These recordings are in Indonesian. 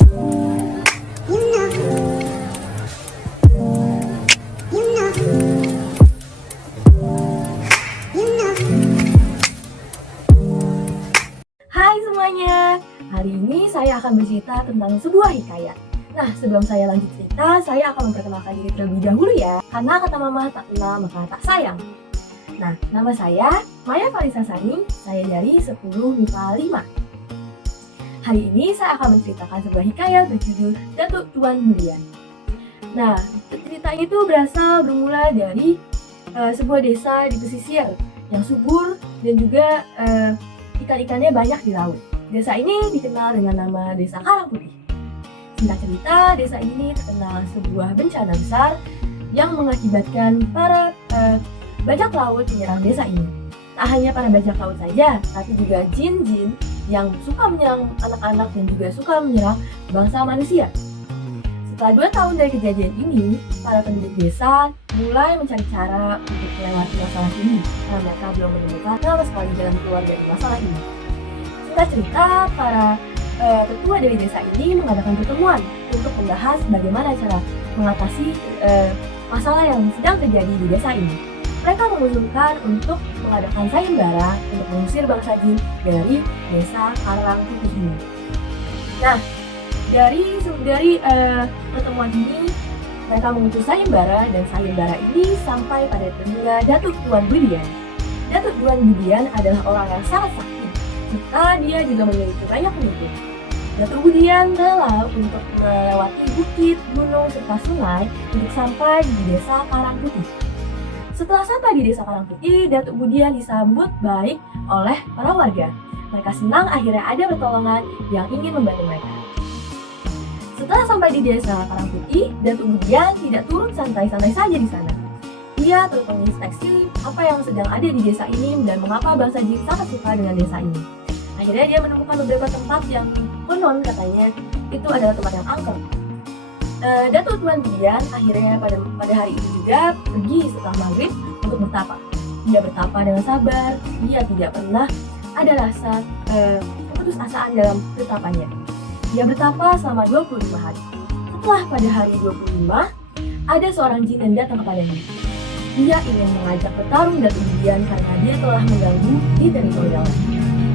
Hai semuanya, hari ini saya akan bercerita tentang sebuah hikayat. Nah, sebelum saya lanjut cerita, saya akan memperkenalkan diri terlebih dahulu ya. Karena kata mama tak kenal maka tak sayang. Nah, nama saya Maya Farisa Sani, saya dari 10 MIPA 5. Hari ini saya akan menceritakan sebuah hikayat berjudul Datuk Tuan Budian. Nah, cerita itu bermula dari sebuah desa di pesisir yang subur dan juga ikan-ikannya banyak di laut. Desa ini dikenal dengan nama Desa Karangputih. Singkat cerita, desa ini terkena sebuah bencana besar yang mengakibatkan para bajak laut menyerang desa ini. Tak hanya para bajak laut saja, tapi juga jin-jin yang suka menyerang anak-anak dan juga suka menyerang bangsa manusia. Setelah 2 tahun dari kejadian ini, para penduduk desa mulai mencari cara untuk melewati masalah ini karena mereka belum menemukan sama sekali jalan keluar dari masalah ini. Singkat cerita, para tetua dari desa ini mengadakan pertemuan untuk membahas bagaimana cara mengatasi masalah yang sedang terjadi di desa ini. Mereka mengusulkan untuk mengadakan sayembara untuk mengusir bangsa jin dari desa Karangputih ini. Nah, dari pertemuan ini mereka mengutus sayembara dan sayembara ini sampai pada telinga Datuk Tuan Budian. Datuk Tuan Budian adalah orang yang sangat sakti serta dia juga memiliki banyak pengikut. Datuk Budian rela untuk melewati bukit, gunung, serta sungai untuk sampai di desa Karangputih. Setelah sampai di desa Karangputih, Datuk Budian disambut baik oleh para warga. Mereka senang akhirnya ada pertolongan yang ingin membantu mereka. Setelah sampai di desa Karangputih, Datuk Budian tidak turun santai-santai saja di sana. Dia terus menginspeksi apa yang sedang ada di desa ini dan mengapa bangsa jin sangat suka dengan desa ini. Akhirnya dia menemukan beberapa tempat yang konon katanya itu adalah tempat yang angker. Datuk Tuan Budian akhirnya pada hari itu juga pergi setelah maghrib untuk bertapa. Dia bertapa dengan sabar, dia tidak pernah ada rasa keputusasaan dalam bertapanya. Dia bertapa selama 25 hari. Setelah pada hari 25, ada seorang jin yang datang kepadanya. Dia ingin mengajak bertarung Datuk Budian karena dia telah mengganggu di teritorialnya.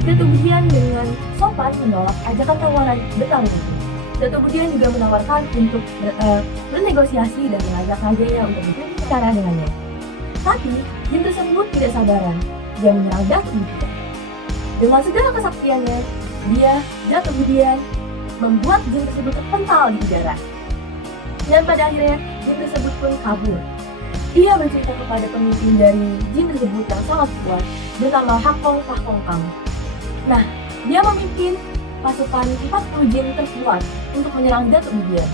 Datuk Budian dengan sopan menolak ajakan tawaran bertarung itu. Datuk Budian juga menawarkan untuk bernegosiasi dan mengajak rajanya untuk berbicara dengannya. Tapi, jin tersebut tidak sabaran. Dia menyerang Datuk Budian. Dengan segala kesaktiannya, Datuk Budian membuat jin tersebut terpental di udara. Dan pada akhirnya, jin tersebut pun kabur. Dia bercerita kepada pemimpin dari jin tersebut yang sangat kuat, bernama Hakong Kahkongkang. Nah, dia memimpin pasukan 40 jin terkuat untuk menyerang Datuk Budian.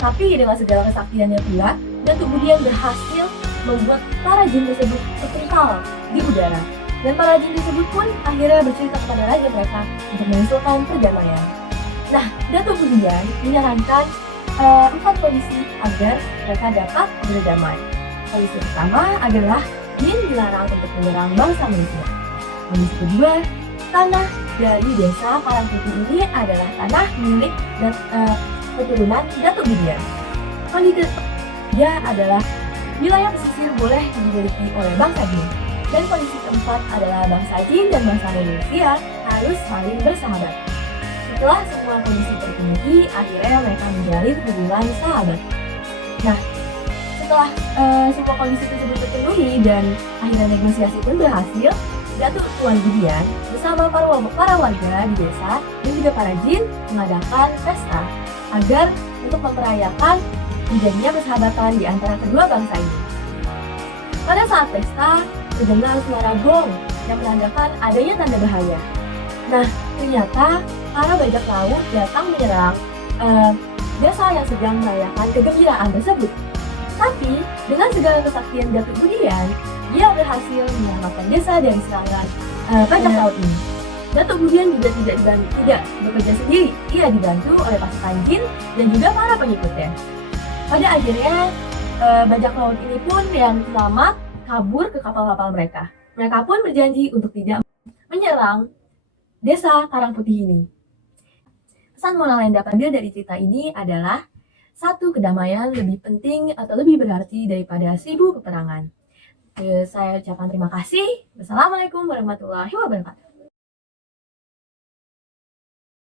Tapi dengan segala kesaktiannya pula, Datuk Budian berhasil membuat para jin tersebut terpental di udara. Dan para jin tersebut pun akhirnya bercerita kepada raja mereka untuk mengusulkan perdamaian. Nah, Datuk Budian menyarankan 4 kondisi agar mereka dapat berdamai. Kondisi pertama adalah jin dilarang untuk menyerang bangsa manusia. Kondisi kedua, tanah dari desa Karangputih ini adalah tanah milik keturunan Datuk Budian. Kondisi ketiga adalah wilayah pesisir boleh dimiliki oleh bangsa jin. Dan kondisi keempat adalah bangsa jin dan bangsa manusia harus saling bersahabat. Setelah semua kondisi terpenuhi, akhirnya mereka menjalin hubungan sahabat. Nah, setelah semua kondisi tersebut terpenuhi dan akhirnya negosiasi pun berhasil, Datuk Tuan Budian bersama para warga di desa dan juga para jin mengadakan pesta agar untuk memperayakan terjadinya persahabatan di antara kedua bangsa ini. Pada saat pesta, terdengar suara gong yang menandakan adanya tanda bahaya. Nah, ternyata para bajak laut datang menyerang desa yang sedang merayakan kegembiraan tersebut. Tapi, dengan segala kesaktian Datuk Budian, dia berhasil menyelamatkan desa dari serangan bajak laut ini. Datuk Budian juga tidak bekerja sendiri, ia dibantu oleh pasukan jin dan juga para pengikutnya. Pada akhirnya, bajak laut ini pun yang selamat kabur ke kapal-kapal mereka. Mereka pun berjanji untuk tidak menyerang desa Karangputih ini. Pesan moral yang dapat diambil dari cerita ini adalah satu, kedamaian lebih penting atau lebih berarti daripada 1000 peperangan. Saya ucapkan terima kasih. Wassalamualaikum warahmatullahi wabarakatuh.